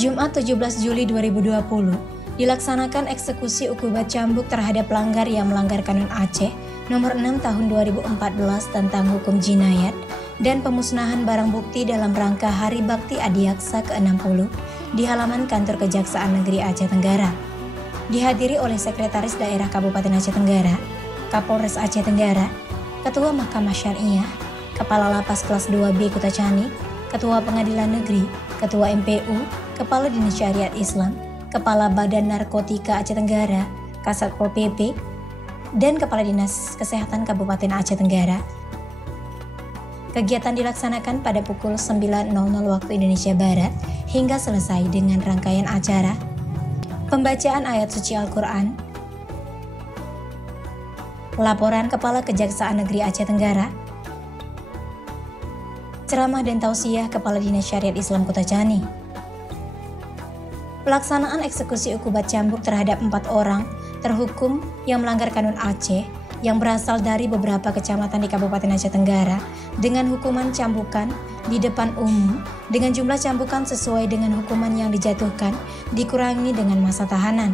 Jumat 17 Juli 2020, dilaksanakan eksekusi ukubat cambuk terhadap pelanggar yang melanggar Kanun Aceh Nomor 6 Tahun 2014 tentang hukum jinayat dan pemusnahan barang bukti dalam rangka Hari Bakti Adiaksa ke-60 di halaman kantor Kejaksaan Negeri Aceh Tenggara. Dihadiri oleh Sekretaris Daerah Kabupaten Aceh Tenggara, Kapolres Aceh Tenggara, Ketua Mahkamah Syariah, Kepala Lapas Kelas 2B Kutacani, Ketua Pengadilan Negeri, Ketua MPU, Kepala Dinas Syariat Islam, Kepala Badan Narkotika Aceh Tenggara, Kasatpol PP, dan Kepala Dinas Kesehatan Kabupaten Aceh Tenggara. Kegiatan dilaksanakan pada pukul 9.00 waktu Indonesia Barat hingga selesai dengan rangkaian acara pembacaan ayat suci Al-Quran, laporan Kepala Kejaksaan Negeri Aceh Tenggara, ceramah dan tausiah Kepala Dinas Syariat Islam Kutacani. Pelaksanaan eksekusi ukubat cambuk terhadap 4 orang terhukum yang melanggar Kanun Aceh yang berasal dari beberapa kecamatan di Kabupaten Aceh Tenggara dengan hukuman cambukan di depan umum dengan jumlah cambukan sesuai dengan hukuman yang dijatuhkan dikurangi dengan masa tahanan.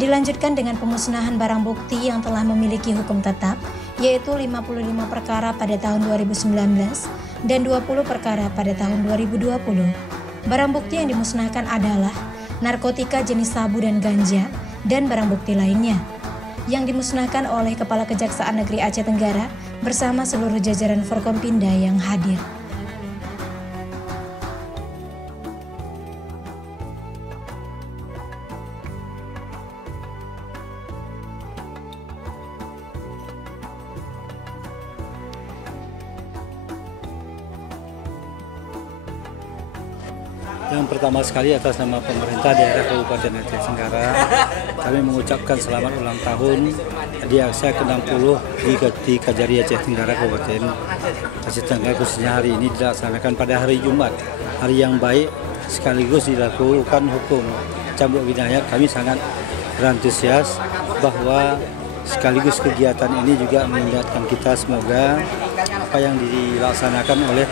Dilanjutkan dengan pemusnahan barang bukti yang telah memiliki hukum tetap, yaitu 55 perkara pada tahun 2019 dan 20 perkara pada tahun 2020. Barang bukti yang dimusnahkan adalah narkotika jenis sabu dan ganja dan barang bukti lainnya yang dimusnahkan oleh Kepala Kejaksaan Negeri Aceh Tenggara bersama seluruh jajaran Forkompinda yang hadir. Yang pertama sekali atas nama pemerintah daerah Kabupaten Aceh Tenggara, kami mengucapkan selamat ulang tahun Adiaksa ke-60 di Kajari Aceh Tenggara Kabupaten Aceh Tenggara, khususnya hari ini dilaksanakan pada hari Jumat, hari yang baik sekaligus dilakukan hukum cambuk jinayat. Kami sangat berantusias bahwa sekaligus kegiatan ini juga mengingatkan kita semoga apa yang dilaksanakan oleh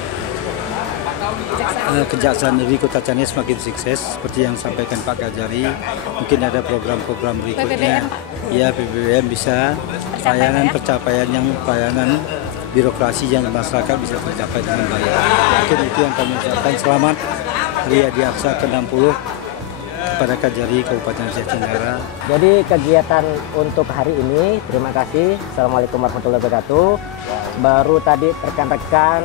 Kejaksaan Negeri Kutacani semakin sukses seperti yang disampaikan Pak Kajari. Mungkin ada program-program berikutnya. Ya, PBBM bisa pelayanan birokrasi yang masyarakat bisa tercapai dengan baik. Mungkin itu yang kami ucapkan. Selamat Hari Adiaksa ke-60 kepada Kajari Kabupaten Aceh Tenggara. Jadi kegiatan untuk hari ini, terima kasih. Assalamualaikum warahmatullahi wabarakatuh. Baru tadi rekan-rekan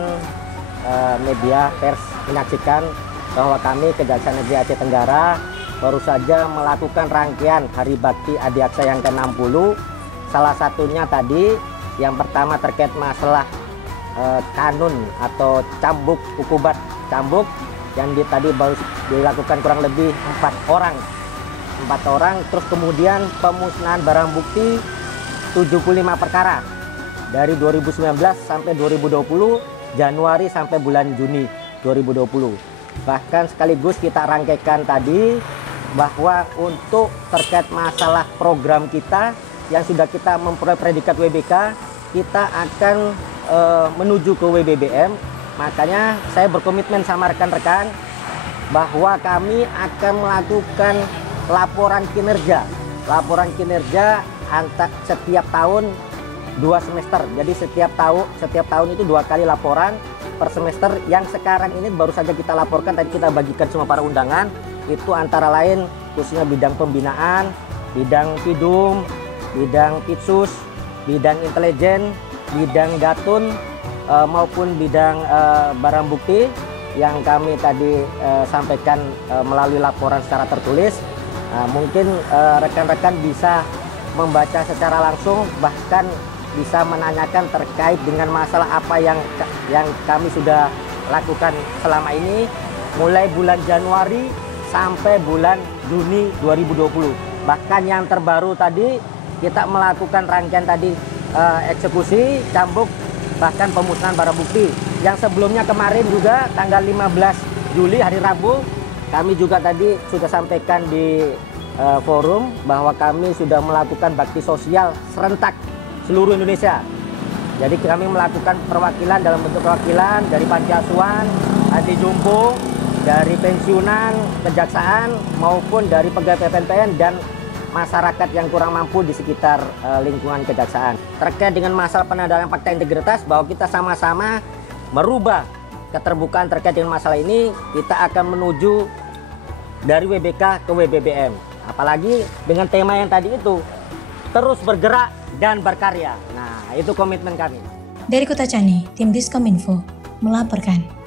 media pers menyaksikan bahwa kami Kejaksaan Negeri Aceh Tenggara baru saja melakukan rangkaian Hari Bakti Adiaksa yang ke-60. Salah satunya tadi yang pertama terkait masalah kanun atau cambuk, ukubat cambuk yang tadi baru dilakukan kurang lebih 4 orang. Terus kemudian pemusnahan barang bukti 75 perkara dari 2019 sampai 2020, Januari sampai bulan Juni 2020. Bahkan sekaligus kita rangkaikan tadi bahwa untuk terkait masalah program kita yang sudah kita memperoleh predikat WBK, kita akan menuju ke WBBM. Makanya saya berkomitmen sama rekan-rekan bahwa kami akan melakukan laporan kinerja setiap tahun 2 semester. Jadi setiap tahun itu 2 kali laporan per semester. Yang sekarang ini baru saja kita laporkan, tadi kita bagikan semua para undangan. Itu antara lain khususnya bidang pembinaan, bidang pidum, bidang pitsus, bidang intelijen, bidang gatun, maupun bidang barang bukti yang kami tadi sampaikan melalui laporan secara tertulis. Mungkin rekan-rekan bisa membaca secara langsung, bahkan bisa menanyakan terkait dengan masalah apa yang kami sudah lakukan selama ini mulai bulan Januari sampai bulan Juni 2020. Bahkan yang terbaru tadi kita melakukan rangkaian tadi eksekusi, cambuk, bahkan pemusnahan barang bukti. Yang sebelumnya kemarin juga tanggal 15 Juli hari Rabu kami juga tadi sudah sampaikan di forum bahwa kami sudah melakukan bakti sosial serentak seluruh Indonesia. Jadi kami melakukan perwakilan dalam bentuk perwakilan dari panti asuhan, anti jumbo, dari pensiunan, kejaksaan, maupun dari pegawai PPNPN dan masyarakat yang kurang mampu di sekitar lingkungan kejaksaan. Terkait dengan masalah penandaan fakta integritas, bahwa kita sama-sama merubah keterbukaan terkait dengan masalah ini, kita akan menuju dari WBK ke WBBM. Apalagi dengan tema yang tadi itu, terus bergerak dan berkarya. Nah, itu komitmen kami. Dari Kota Cane, tim Diskominfo melaporkan.